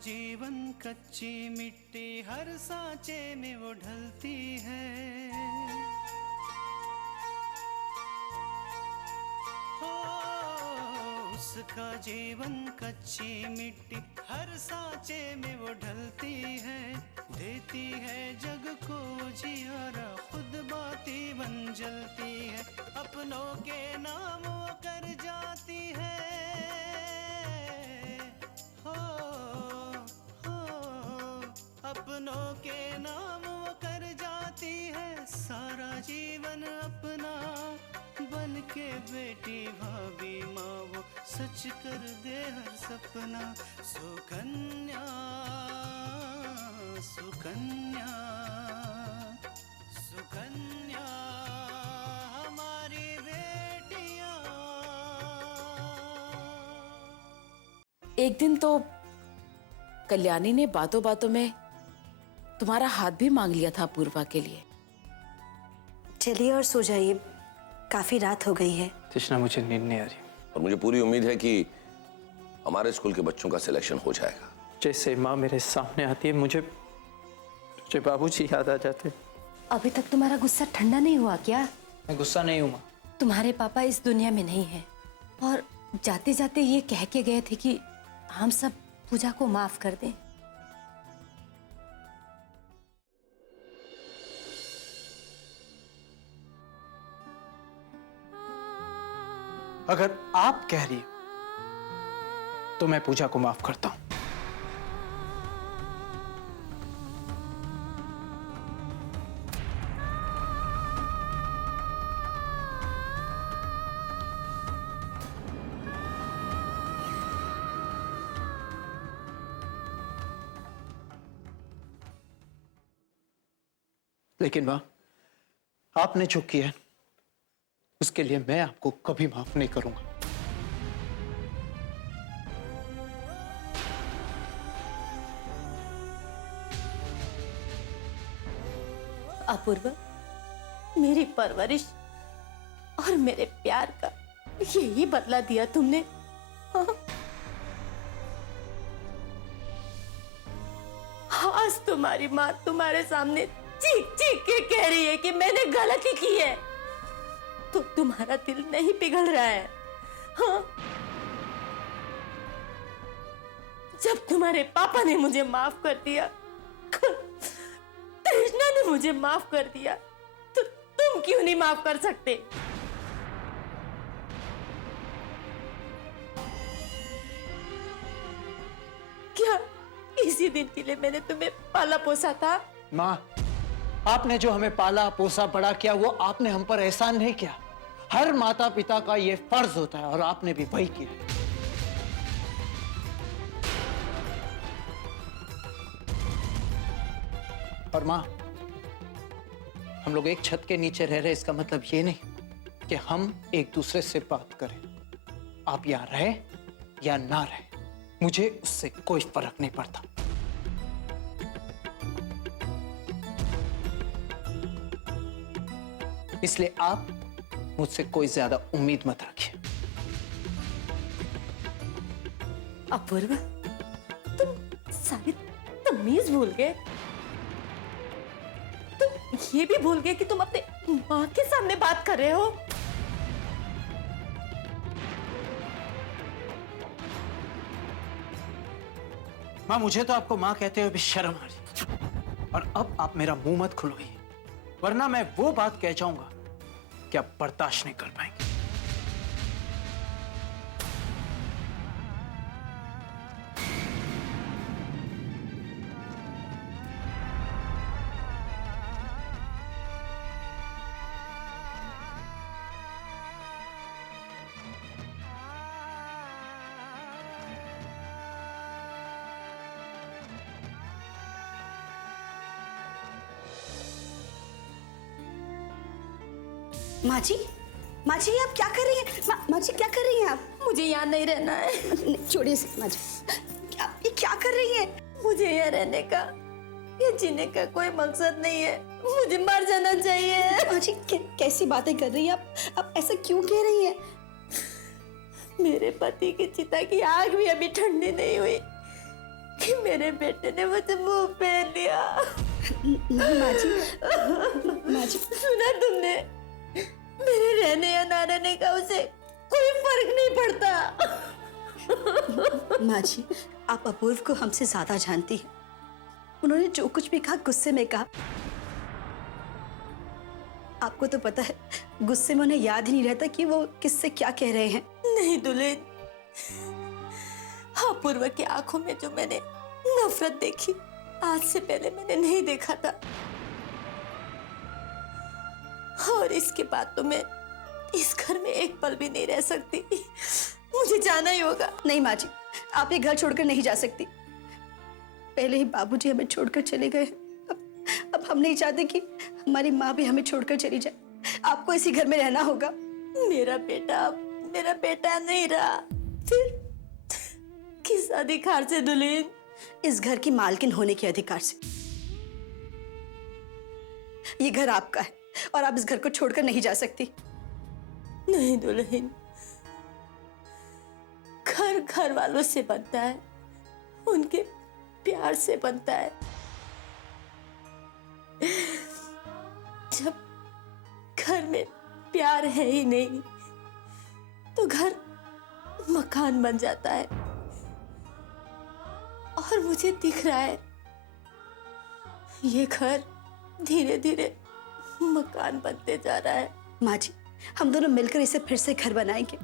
जीवन कच्ची मिट्टी हर सांचे में वो ढलती है। हो उसका जीवन कच्ची मिट्टी हर सांचे में वो ढलती है। देती है जग को जियारा खुद बाती बन जलती है। अपनों के नाम वो कर जाती है। अपनों के नाम वो कर जाती है। सारा जीवन अपना बन के बेटी भाभी माँ वो सच कर दे हर सपना। सुकन्या सुकन्या सुकन्या हमारी बेटियां। एक दिन तो कल्याणी ने बातों बातों में तुम्हारा हाथ भी मांग लिया था अपूर्वा के लिए। चलिए और सो जाइए, काफी रात हो गई है। तृष्णा, मुझे नींद नहीं आ रही और मुझे पूरी उम्मीद है कि हमारे स्कूल के बच्चों का सिलेक्शन हो जाएगा। जैसे माँ मेरे सामने आती है मुझे बाबूजी याद आ जाते। अभी तक तुम्हारा गुस्सा ठंडा नहीं हुआ क्या? मैं गुस्सा नहीं हूँ माँ। तुम्हारे पापा इस दुनिया में नहीं है और जाते जाते ये कह के गए थे कि हम सब पूजा को माफ कर दें। अगर आप कह रही तो मैं पूजा को माफ करता हूं। लेकिन मां, आपने जो किया है उसके लिए मैं आपको कभी माफ नहीं करूंगा। अपूर्वा, मेरी परवरिश और मेरे प्यार का यही बदला दिया तुमने। हाँ? आज तुम्हारी माँ तुम्हारे सामने चीख चीख के कह रही है कि मैंने गलती की है, तो तुम्हारा दिल नहीं पिघल रहा है? हाँ? जब तुम्हारे पापा ने मुझे माफ कर दिया, तृष्णा ने मुझे माफ कर दिया, तो तुम क्यों नहीं माफ कर सकते? क्या इसी दिन के लिए मैंने तुम्हें पाला पोसा था? माँ, आपने जो हमें पाला पोसा बड़ा किया वो आपने हम पर एहसान नहीं किया। हर माता पिता का ये फर्ज होता है और आपने भी वही किया। और माँ, हम लोग एक छत के नीचे रह रहे, इसका मतलब ये नहीं कि हम एक दूसरे से बात करें। आप यहाँ रहे या ना रहे, मुझे उससे कोई फर्क नहीं पड़ता। इसलिए आप मुझसे कोई ज्यादा उम्मीद मत रखिए। अपूर्वा, तुम सारी तमीज भूल गए। तुम ये भी भूल गए कि तुम अपने माँ के सामने बात कर रहे हो। माँ, मुझे तो आपको माँ कहते हुए भी शर्म आ रही, और अब आप मेरा मुंह मत खुलवाइए, वरना मैं वो बात कह जाऊंगा कि आप बर्दाश्त नहीं कर पाएंगे। माँ जी, आप क्या कर रही हैं? माँ जी, क्या कर रही हैं आप? मुझे यहाँ नहीं रहना है। छोड़िए इसे माँ जी। ये क्या कर रही है? मुझे यहाँ रहने का, ये जीने का कोई मकसद नहीं है। मुझे मर जाना चाहिए। माँ जी, कैसी बातें कर रही हैं आप ऐसा क्यों कह रही हैं? मेरे पति की चिता की आग भी अभी ठंडी नहीं हुई कि मेरे बेटे ने मुझे मुंह फेर लिया। नहीं माँ जी, माँ जी। सुना तुमने? मेरे रहने या ना रहने का उसे कोई फर्क नहीं पड़ता। माँ जी, आप अपूर्व को हमसे ज्यादा जानती हैं। उन्होंने जो कुछ भी कहा गुस्से में कहा। आपको तो पता है, गुस्से में उन्हें याद ही नहीं रहता कि वो किससे क्या कह रहे हैं। नहीं दुल्हन, अपूर्व की आंखों में जो मैंने नफरत देखी, आज से पहले मैंने नहीं देखा था। और इसके बाद तो मैं इस घर में एक पल भी नहीं रह सकती। मुझे जाना ही होगा। नहीं माँ जी, आप ये घर छोड़कर नहीं जा सकती। पहले ही बाबूजी हमें छोड़कर चले गए। अब हम नहीं चाहते कि हमारी माँ भी हमें छोड़कर चली जाए। आपको इसी घर में रहना होगा। मेरा बेटा नहीं रहा, फिर किस अधिकार से दुल्हन? इस घर की मालकिन होने के अधिकार से। ये घर आपका है और आप इस घर को छोड़कर नहीं जा सकती। नहीं दुल्हन, घर घर वालों से बनता है, उनके प्यार से बनता है। जब घर में प्यार है ही नहीं तो घर मकान बन जाता है। और मुझे दिख रहा है ये घर धीरे धीरे मकान बनते जा रहा है। माँ जी, हम दोनों मिलकर इसे फिर से घर बनाएंगे,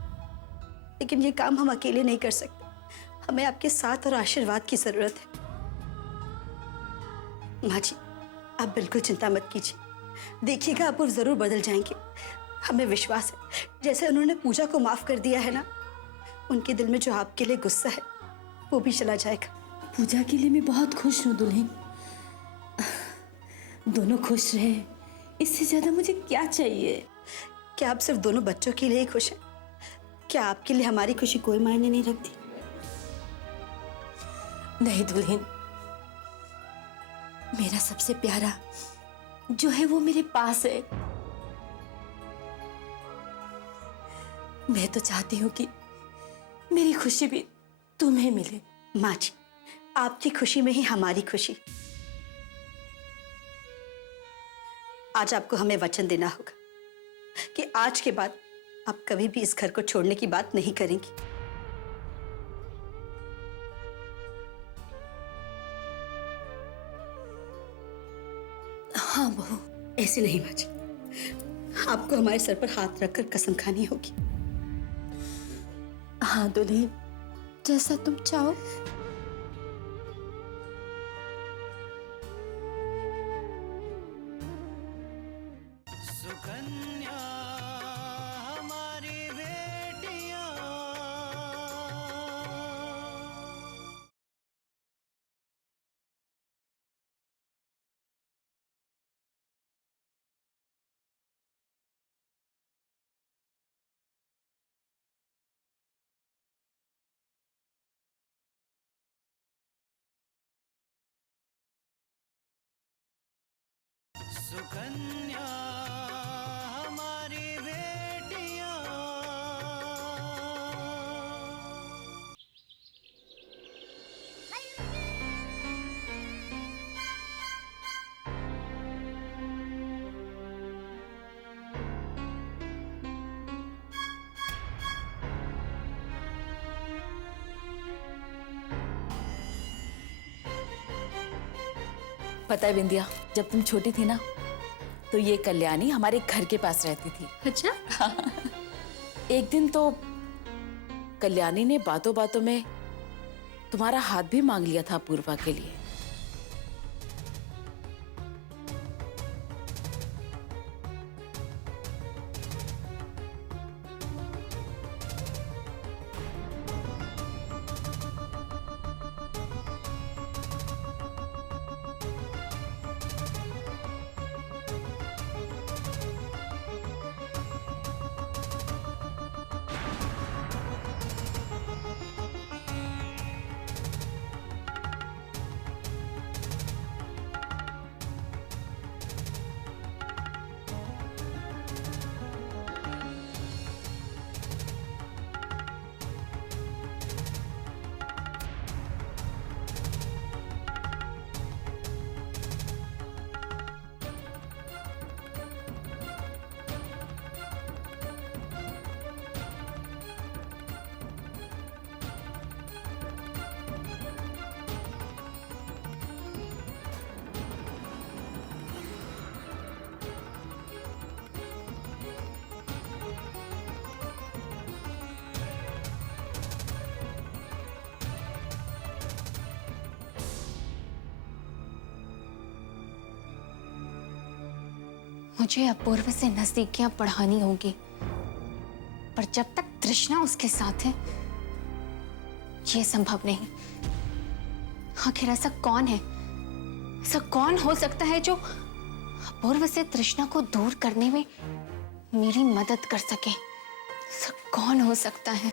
लेकिन ये काम हम अकेले नहीं कर सकते। हमें आपके साथ और आशीर्वाद की जरूरत है। माँ जी, आप बिल्कुल चिंता मत कीजिए। देखिएगा, अपूर्व जरूर बदल जाएंगे। हमें विश्वास है, जैसे उन्होंने पूजा को माफ कर दिया है ना, उनके दिल में जो आपके लिए गुस्सा है वो भी चला जाएगा। पूजा के लिए मैं बहुत खुश हूँ दुल्हन। दोनों खुश रहे, इससे ज्यादा मुझे क्या चाहिए? क्या आप सिर्फ दोनों बच्चों के लिए ही खुश हैं? क्या आपके लिए हमारी खुशी कोई मायने नहीं रखती? नहीं दुल्हन, मेरा सबसे प्यारा जो है वो मेरे पास है। मैं तो चाहती हूँ कि मेरी खुशी भी तुम्हें मिले। माँ जी, आपकी खुशी में ही हमारी खुशी। आज आपको हमें वचन देना होगा कि आज के बाद आप कभी भी इस घर को छोड़ने की बात नहीं करेंगी। हाँ बहू। ऐसे नहीं माँ जी, आपको हमारे सर पर हाथ रखकर कसम खानी होगी। हाँ दुल्हन, जैसा तुम चाहो। सुकन्या हमारी बेटियां। सुकन्या हमारी बेटियां। पता है बिंदिया, जब तुम छोटी थी ना तो ये कल्याणी हमारे घर के पास रहती थी। अच्छा? एक दिन तो कल्याणी ने बातों बातों में तुम्हारा हाथ भी मांग लिया था पूर्वा के लिए। मुझे अपूर्व से नजदीकियां बढ़ानी होंगी, पर जब तक तृष्णा उसके साथ है ये संभव नहीं। आखिर ऐसा कौन है, ऐसा कौन हो सकता है जो अपूर्व से तृष्णा को दूर करने में मेरी मदद कर सके? ऐसा कौन हो सकता है?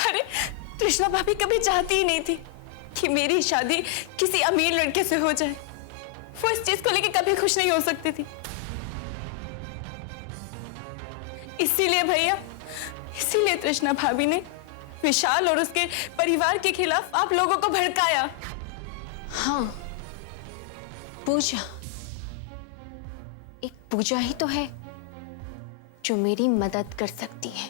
अरे तृष्णा भाभी कभी चाहती ही नहीं थी कि मेरी शादी किसी अमीर लड़के से हो जाए। वो इस चीज को लेकर कभी खुश नहीं हो सकती थी। इसीलिए भैया, इसीलिए तृष्णा भाभी ने विशाल और उसके परिवार के खिलाफ आप लोगों को भड़काया। हाँ, पूजा, एक पूजा ही तो है जो मेरी मदद कर सकती है।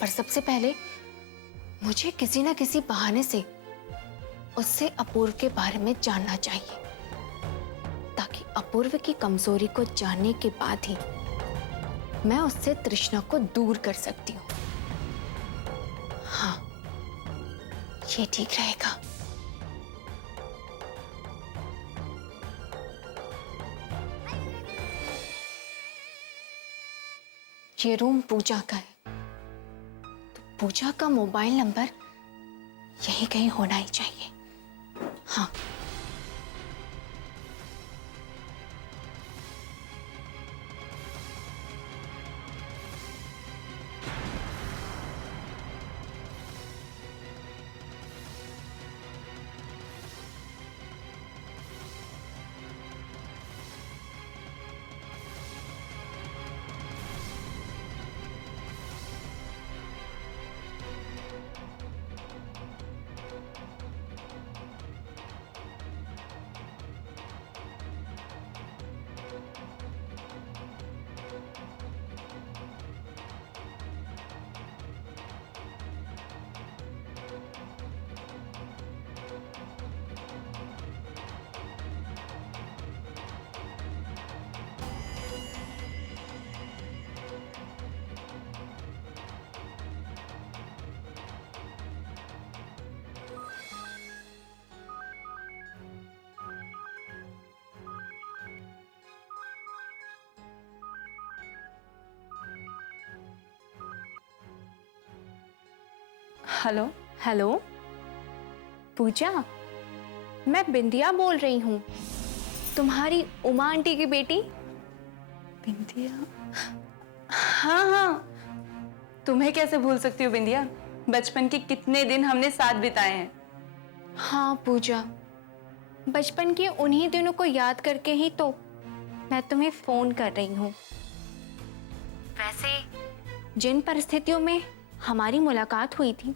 पर सबसे पहले मुझे किसी ना किसी बहाने से उससे अपूर्व के बारे में जानना चाहिए, ताकि अपूर्व की कमजोरी को जानने के बाद ही मैं उससे तृष्णा को दूर कर सकती हूँ। हाँ, ये ठीक रहेगा। ये रूम पूजा का है, तो पूजा का मोबाइल नंबर यही कहीं होना ही चाहिए। हाँ, हेलो। हेलो पूजा, मैं बिंदिया बोल रही हूँ, तुम्हारी उमा आंटी की बेटी। बिंदिया? हाँ हाँ, तुम्हें कैसे भूल सकती हूँ बिंदिया, बचपन के कितने दिन हमने साथ बिताए हैं। हाँ पूजा, बचपन के उन्हीं दिनों को याद करके ही तो मैं तुम्हें फोन कर रही हूँ। वैसे जिन परिस्थितियों में हमारी मुलाकात हुई थी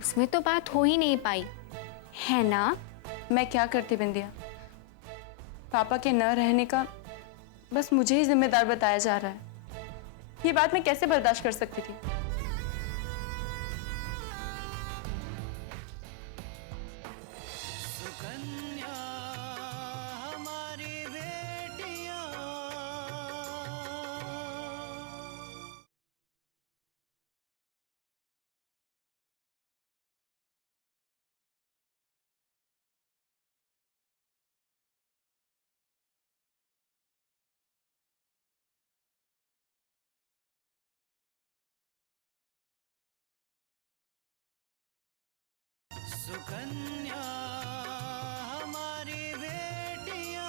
उसमें तो बात हो ही नहीं पाई, है ना? मैं क्या करती बिंदिया, पापा के न रहने का बस मुझे ही जिम्मेदार बताया जा रहा है। ये बात मैं कैसे बर्दाश्त कर सकती थी? सुकन्या हमारी बेटियां। सुकन्या हमारी बेटियां।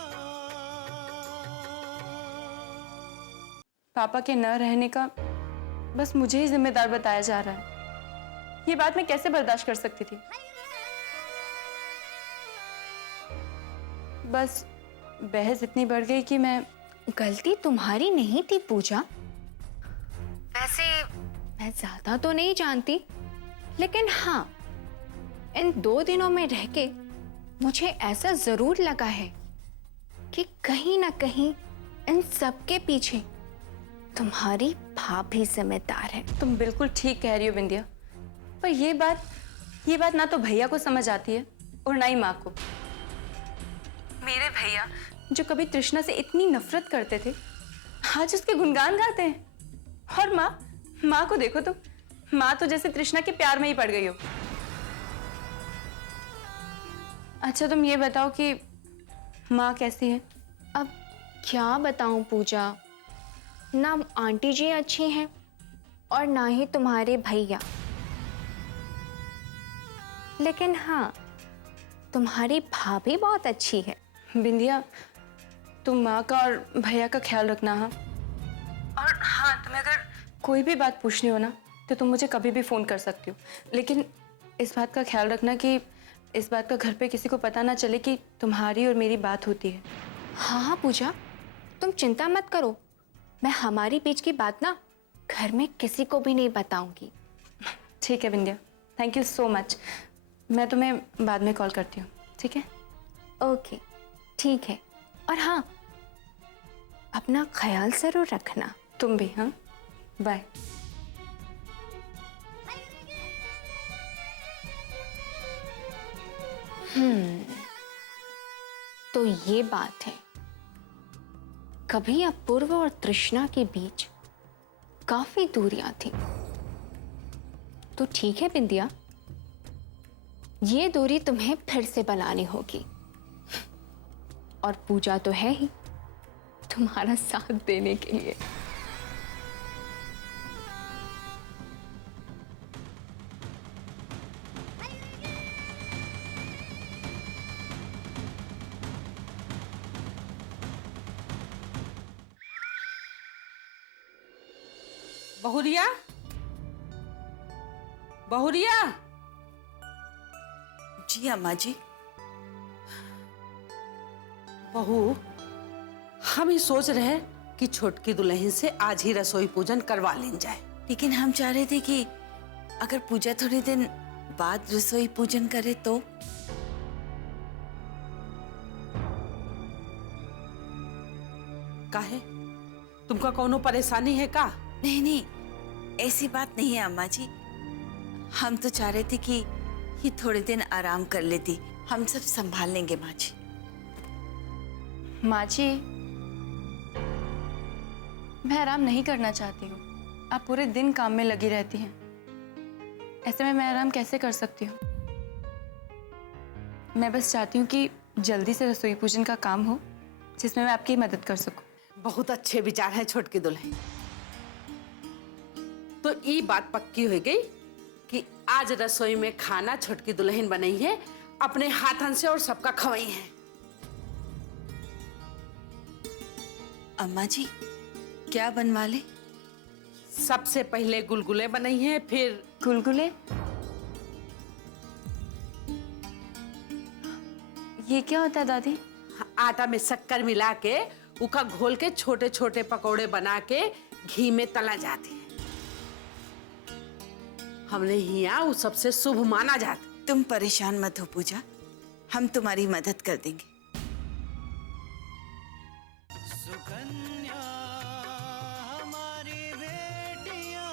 पापा के न रहने का बस मुझे ही जिम्मेदार बताया जा रहा है। ये बात मैं कैसे बर्दाश्त कर सकती थी? बस बहस इतनी बढ़ गई कि मैं गलती तुम्हारी नहीं थी पूजा। वैसे मैं ज्यादा तो नहीं जानती, लेकिन हाँ, इन 2 दिनों में रह के मुझे ऐसा जरूर लगा है कि कहीं ना कहीं इन सब के पीछे तुम्हारी भाभी जिम्मेदार है। तुम बिल्कुल ठीक कह रही हो बिंदिया, पर ये बात ना तो भैया को समझ आती है और ना ही माँ को। मेरे भैया जो कभी तृष्णा से इतनी नफरत करते थे, आज उसके गुणगान गाते हैं। और माँ को देखो तुम, माँ तो जैसे तृष्णा के प्यार में ही पड़ गई हो। अच्छा तुम ये बताओ कि माँ कैसी है? अब क्या बताऊं पूजा, ना आंटी जी अच्छी हैं और ना ही तुम्हारे भैया, लेकिन हाँ तुम्हारी भाभी बहुत अच्छी है। बिंदिया, तुम माँ का और भैया का ख्याल रखना। हाँ, और हाँ, तुम्हें अगर कोई भी बात पूछनी हो ना तो तुम मुझे कभी भी फ़ोन कर सकती हो, लेकिन इस बात का ख्याल रखना कि इस बात का घर पे किसी को पता ना चले कि तुम्हारी और मेरी बात होती है। हाँ हाँ पूजा, तुम चिंता मत करो, मैं हमारी बीच की बात ना घर में किसी को भी नहीं बताऊंगी। ठीक है बिंदिया, थैंक यू सो मच। मैं तुम्हें बाद में कॉल करती हूँ, ठीक है? ओके ठीक है, और हाँ अपना ख्याल जरूर रखना। तुम भी। हाँ, बाय। तो ये बात है, कभी अपूर्व और तृष्णा के बीच काफी दूरियां थी। तो ठीक है बिंदिया, ये दूरी तुम्हें फिर से बनानी होगी, और पूजा तो है ही तुम्हारा साथ देने के लिए। बहुरिया, बहुरिया। जी अम्मा जी। बहू, हम ही सोच रहे हैं कि छोटकी दुल्हन से आज ही रसोई पूजन करवा लें जाए। लेकिन हम चाह रहे थे कि अगर पूजा थोड़े दिन बाद रसोई पूजन करे तो। काहे? तुमका कोनो परेशानी है का? नहीं नहीं, ऐसी बात नहीं है अम्मा जी। हम तो चाह रहे थे कि ये थोड़े दिन आराम कर लेती, हम सब संभाल लेंगे माँ जी। माँ जी, मैं आराम नहीं करना चाहती हूँ। आप पूरे दिन काम में लगी रहती हैं, ऐसे में मैं आराम कैसे कर सकती हूँ? मैं बस चाहती हूँ कि जल्दी से रसोई पूजन का काम हो जिसमें मैं आपकी मदद कर सकूं। बहुत अच्छे विचार हैं छोटकी दुल्हन। तो ये बात पक्की हो गई कि आज रसोई में खाना छोटकी दुल्हन बनाई है, अपने हाथन से, और सबका खवाई है। अम्मा जी क्या बनवा ले? सबसे पहले गुलगुले बनाई है, फिर गुलगुले? ये क्या होता है दादी? आटा में शक्कर मिला के उका घोल के छोटे छोटे पकौड़े बना के घी में तला जाते हैं। हमने यहाँ वो सबसे शुभ माना जाता। तुम परेशान मत हो पूजा, हम तुम्हारी मदद कर देंगे। सुकन्या हमारी बेटियां,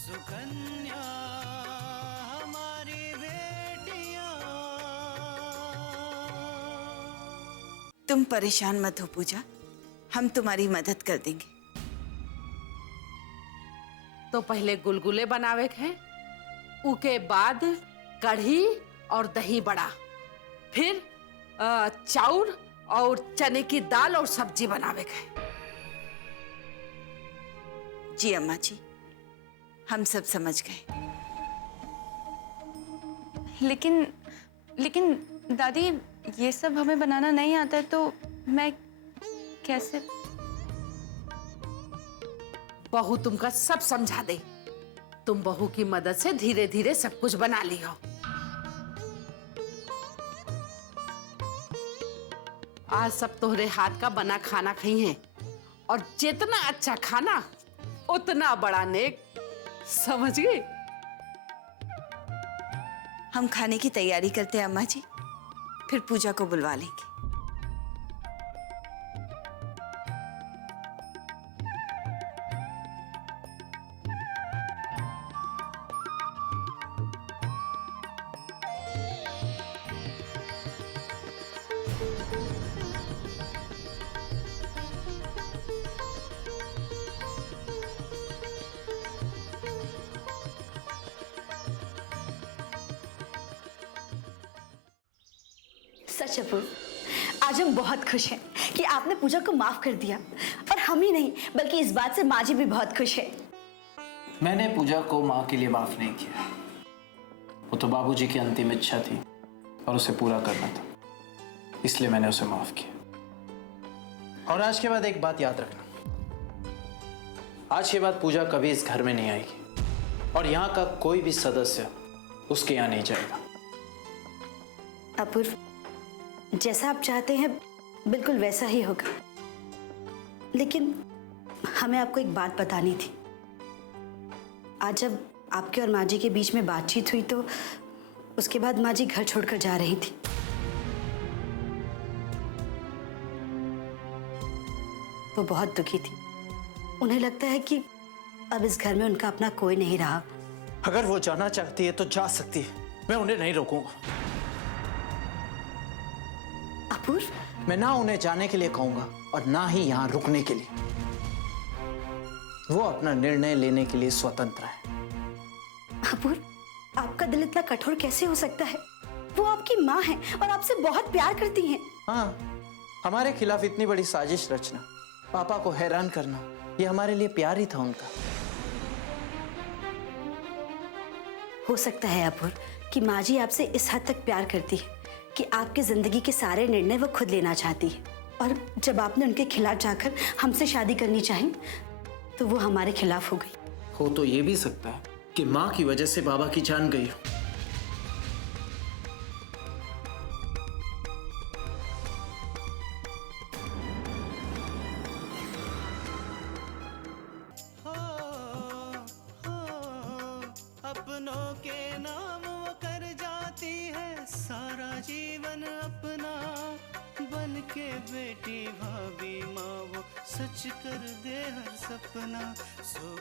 सुकन्या हमारी बेटियां। तुम परेशान मत हो पूजा, हम तुम्हारी मदद कर देंगे। तो पहले गुलगुले बनावे के हैं, उके बाद कढ़ी और दही बड़ा, फिर चाउर और चने की दाल और सब्जी बनावे के हैं। जी अम्मा जी, हम सब समझ गए। लेकिन दादी, ये सब हमें बनाना नहीं आता है, तो मैं कैसे? बहू तुमका सब समझा दे। तुम बहू की मदद से धीरे धीरे सब कुछ बना लियो। आज सब तोहरे हाथ का बना खाना खाई हैं, और जितना अच्छा खाना उतना बड़ा नेक, समझ गई? हम खाने की तैयारी करते हैं अम्मा जी, फिर पूजा को बुलवा लेंगे। सच अपूर्व, आज हम बहुत खुश हैं कि आपने पूजा को माफ कर दिया। और हम ही नहीं बल्कि इस बात से माँ जी भी बहुत खुश है। मैंने पूजा को माँ के लिए माफ नहीं किया। वो तो बाबूजी की अंतिम इच्छा थी और उसे पूरा करना था, इसलिए मैंने उसे माफ किया। और आज के बाद एक बात याद रखना, आज के बाद पूजा कभी इस घर में नहीं आएगी और यहाँ का कोई भी सदस्य उसके यहाँ नहीं जाएगा। अपूर्व, जैसा आप चाहते हैं बिल्कुल वैसा ही होगा, लेकिन हमें आपको एक बात बतानी थी। आज जब आपके और माँ जी के बीच में बातचीत हुई तो उसके बाद माँ जी घर छोड़कर जा रही थी। वो बहुत दुखी थी। उन्हें लगता है कि अब इस घर में उनका अपना कोई नहीं रहा। अगर वो जाना चाहती है तो जा सकती है, मैं उन्हें नहीं रोकूंगा। अपूर्व, मैं ना उन्हें जाने के लिए कहूंगा और ना ही यहाँ रुकने के लिए। वो अपना निर्णय लेने के लिए स्वतंत्र है। अपूर्व, आपका दिल इतना कठोर कैसे हो सकता है? वो आपकी माँ है और आपसे बहुत प्यार करती हैं। हाँ, हमारे खिलाफ इतनी बड़ी साजिश रचना, पापा को हैरान करना, ये हमारे लिए प्यार ही था उनका। हो सकता है अपूर्व कि माँ जी आपसे इस हद तक प्यार करती है कि आपकी जिंदगी के सारे निर्णय वो खुद लेना चाहती है। और जब आपने उनके खिलाफ जाकर हमसे शादी करनी चाही तो वो हमारे खिलाफ हो गई। हो तो ये भी सकता है कि माँ की वजह से बाबा की जान गई हो। अपनों के नाम वो कर जाती है सारा जीवन अपना, बन के बेटी भाभी माँ वो सच कर दे हर सपना। सो